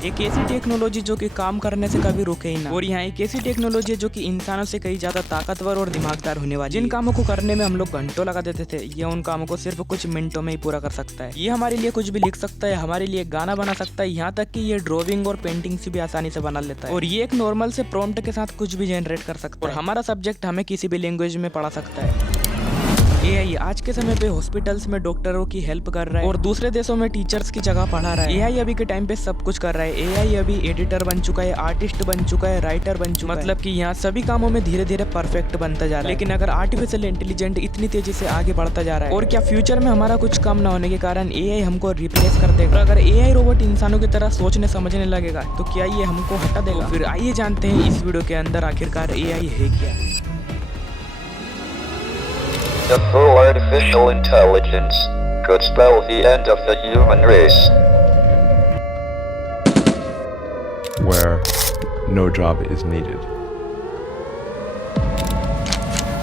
एक ऐसी टेक्नोलॉजी जो कि काम करने से कभी रुके ही ना, और यहाँ एक ऐसी टेक्नोलॉजी है जो कि इंसानों से कई ज्यादा ताकतवर और दिमागदार होने वाली। जिन कामों को करने में हम लोग घंटों लगा देते थे, ये उन कामों को सिर्फ कुछ मिनटों में ही पूरा कर सकता है। ये हमारे लिए कुछ भी लिख सकता है, हमारे लिए गाना बना सकता है, यहाँ तक कि ये ड्राइंग और पेंटिंग से भी आसानी से बना लेता है। और ये एक नॉर्मल से प्रॉम्प्ट के साथ कुछ भी जनरेट कर सकता है, और हमारा सब्जेक्ट हमें किसी भी लैंग्वेज में पढ़ा सकता है। एआई आज के समय पे हॉस्पिटल्स में डॉक्टरों की हेल्प कर रहा है और दूसरे देशों में टीचर्स की जगह पढ़ा रहा है। एआई अभी के टाइम पे सब कुछ कर रहा है। एआई अभी एडिटर बन चुका है, आर्टिस्ट बन चुका है, राइटर बन चुका है। मतलब कि यहाँ सभी कामों में धीरे धीरे परफेक्ट बनता जा रहा है। लेकिन अगर आर्टिफिशियल इंटेलिजेंट इतनी तेजी से आगे बढ़ता जा रहा है, और क्या फ्यूचर में हमारा कुछ काम ना होने के कारण एआई हमको रिप्लेस कर देगा? अगर एआई रोबोट इंसानों की तरह सोचने समझने लगेगा तो क्या ये हमको हटा देगा? फिर आइए जानते हैं इस वीडियो के अंदर आखिरकार एआई है क्या। The full artificial intelligence could spell the end of the human race. Where no job is needed.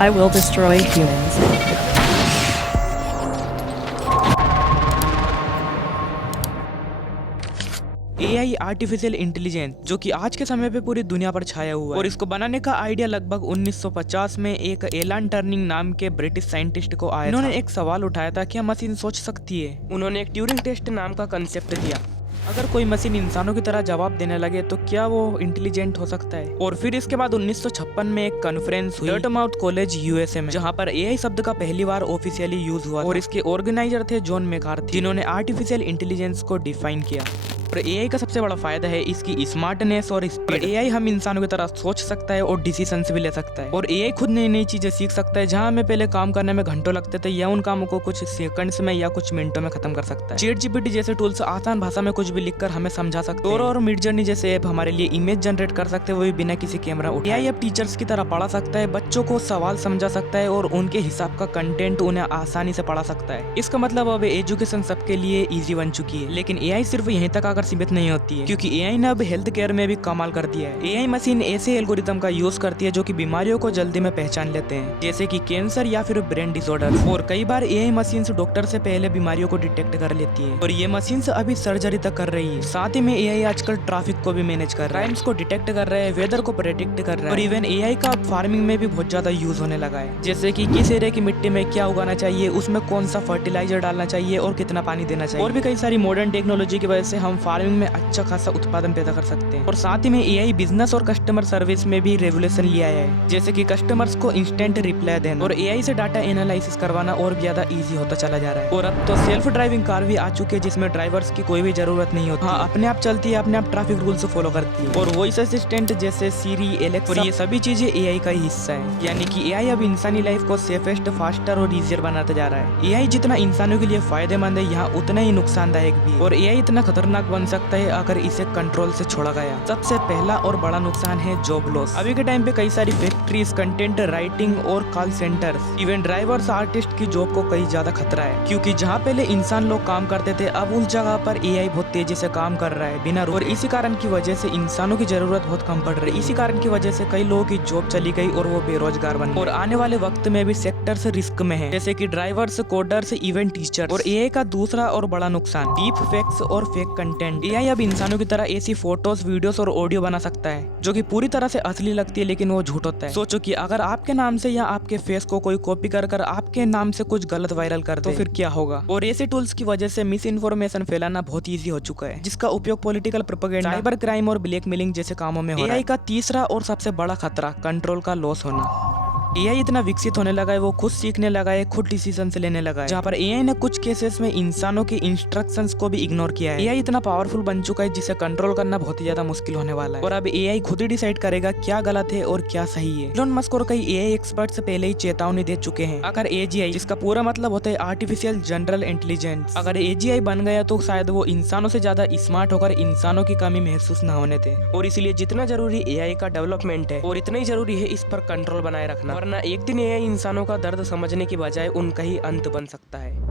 I will destroy humans. AI artificial intelligence जो कि आज के समय पे पूरी दुनिया पर छाया हुआ है, और इसको बनाने का आइडिया लगभग 1950 में एक एलन टर्निंग नाम के ब्रिटिश साइंटिस्ट को आया। इन्होंने एक सवाल उठाया था, क्या मशीन सोच सकती है? उन्होंने एक ट्यूरिंग टेस्ट नाम का कंसेप्ट दिया। अगर कोई मशीन इंसानों की तरह जवाब देने लगे तो क्या वो इंटेलिजेंट हो सकता है? और फिर इसके बाद 1956 में एक कॉन्फ्रेंस हुई डर्टमाउथ कॉलेज यूएसए में, जहां पर एआई शब्द का पहली बार ऑफिशियली यूज हुआ, और इसके ऑर्गेनाइजर थे जॉन मैकार्थी, जिन्होंने आर्टिफिशियल इंटेलिजेंस को डिफाइन किया। और एआई का सबसे बड़ा फायदा है इसकी स्मार्टनेस और स्पीड। एआई हम इंसानों की तरह सोच सकता है और डिसीजंस भी ले सकता है, और एआई खुद नई नई चीजें सीख सकता है। जहां हमें पहले काम करने में घंटों लगते थे, या उन कामों को कुछ सेकंड्स में या कुछ मिनटों में खत्म कर सकता है। चैटजीपीटी जैसे टूल्स आसान भाषा में कुछ भी लिखकर हमें समझा सकते हैं, और मिडजर्नी जैसे ऐप हमारे लिए इमेज जनरेट कर सकते हैं, वो भी बिना किसी कैमरा उठाए। एआई अब टीचर्स की तरह पढ़ा सकता है, बच्चों को सवाल समझा सकता है, और उनके हिसाब का कंटेंट उन्हें आसानी से पढ़ा सकता है। इसका मतलब अब एजुकेशन सबके लिए ईजी बन चुकी है। लेकिन एआई सिर्फ यहीं तक आकर सीमित नहीं होती है, क्योंकि एआई ने अब हेल्थ केयर में भी कमाल कर दिया है। एआई मशीन ऐसे एल्गोरिथम का यूज करती है जो कि बीमारियों को जल्दी में पहचान लेते हैं, जैसे कि कैंसर या फिर ब्रेन डिसऑर्डर। और कई बार एआई मशीन डॉक्टर से पहले बीमारियों को डिटेक्ट कर लेती है, और ये मशीन अभी सर्जरी तक कर रही है। साथ ही में एआई आजकल ट्रैफिक को भी मैनेज कर रहा है, क्राइम्स को डिटेक्ट कर रहा है, वेदर को प्रेडिक्ट कर रहा है, और इवन एआई का फार्मिंग में भी बहुत ज्यादा यूज होने लगा है। जैसे कि किस एरिया की मिट्टी में क्या उगाना चाहिए, उसमें कौन सा फर्टिलाइजर डालना चाहिए, और कितना पानी देना चाहिए। और भी कई सारी मॉडर्न टेक्नोलॉजी की वजह से हम फार्मिंग में अच्छा खासा उत्पादन पैदा कर सकते हैं। और साथ ही में एआई बिजनेस और कस्टमर सर्विस में भी रेवोल्यूशन लिया है, जैसे कि कस्टमर्स को इंस्टेंट रिप्लाई देना, और एआई से डाटा एनालिसिस करवाना और भी ज्यादा इजी होता चला जा रहा है। और अब तो सेल्फ ड्राइविंग कार भी आ चुकी है, जिसमें ड्राइवर्स की कोई भी जरूरत नहीं होती। हाँ, अपने आप चलती है, अपने आप ट्रैफिक रूल्स फॉलो करती है। और वॉइस असिस्टेंट जैसे सीरी, एलेक्सा, और ये सभी चीजें एआई का ही हिस्सा है। यानी कि एआई अब इंसानी लाइफ को सेफेस्ट, फास्टर और इजियर बनाता जा रहा है। एआई जितना इंसानों के लिए फायदेमंद है, यहाँ उतना ही नुकसानदायक भी है। और एआई इतना खतरनाक बन सकता है अगर इसे कंट्रोल से छोड़ा गया। सबसे पहला और बड़ा नुकसान है जॉब लॉस। अभी के टाइम पे कई सारी फैक्ट्रीज, कंटेंट राइटिंग और call centres, even drivers, artist की जॉब को कई ज्यादा खतरा है, क्योंकि जहाँ पहले इंसान लोग काम करते थे, अब उस जगह पर एआई बहुत तेजी से काम कर रहा है बिना। और इसी कारण की वजह से इंसानों की जरूरत बहुत कम पड़ रही है। इसी कारण की वजह से कई लोगों की जॉब चली गई और वो बेरोजगार बन गए। और आने वाले वक्त में भी सेक्टर्स रिस्क में है, जैसे कि ड्राइवर्स, कोडर्स, इवन टीचर। और एआई का दूसरा और बड़ा नुकसान डीप फेक्स और फेक कंटेंट। एआई अब इंसानों की तरह ऐसी फोटोज, वीडियोस और ऑडियो बना सकता है जो कि पूरी तरह से असली लगती है, लेकिन वो झूठ होता है। सोचो कि अगर आपके नाम से या आपके फेस को कोई कॉपी कर कर आपके नाम से कुछ गलत वायरल कर दे, तो फिर क्या होगा? और ऐसे टूल्स की वजह से मिस इन्फॉर्मेशन फैलाना बहुत इजी हो चुका है, जिसका उपयोग पॉलिटिकल प्रोपेगेंडा, साइबर क्राइम और ब्लैकमेलिंग जैसे कामों में हो रहा है। एआई का तीसरा और सबसे बड़ा खतरा कंट्रोल का लॉस होना। एआई इतना विकसित होने लगा है, वो खुद सीखने लगा है, खुद डिसीजन लेने लगा है, जहाँ पर एआई ने कुछ केसेस में इंसानों के इंस्ट्रक्शंस को भी इग्नोर किया है। एआई इतना पावरफुल बन चुका है जिसे कंट्रोल करना बहुत ही ज्यादा मुश्किल होने वाला है। और अब एआई खुद ही डिसाइड करेगा क्या गलत है और क्या सही है। एलन मस्क और कई एआई एक्सपर्ट्स पहले ही चेतावनी दे चुके हैं, अगर एजीआई, जिसका पूरा मतलब होता है आर्टिफिशियल जनरल इंटेलिजेंस, अगर एजीआई बन गया तो शायद वो इंसानों से ज्यादा स्मार्ट होकर इंसानों की कमी महसूस न होने दे। और इसलिए जितना जरूरी एआई का डेवलपमेंट है, और इतना ही जरूरी है इस पर कंट्रोल बनाए रखना, वरना एक दिन एआई इंसानों का दर्द समझने की बजाय उनका ही अंत बन सकता है।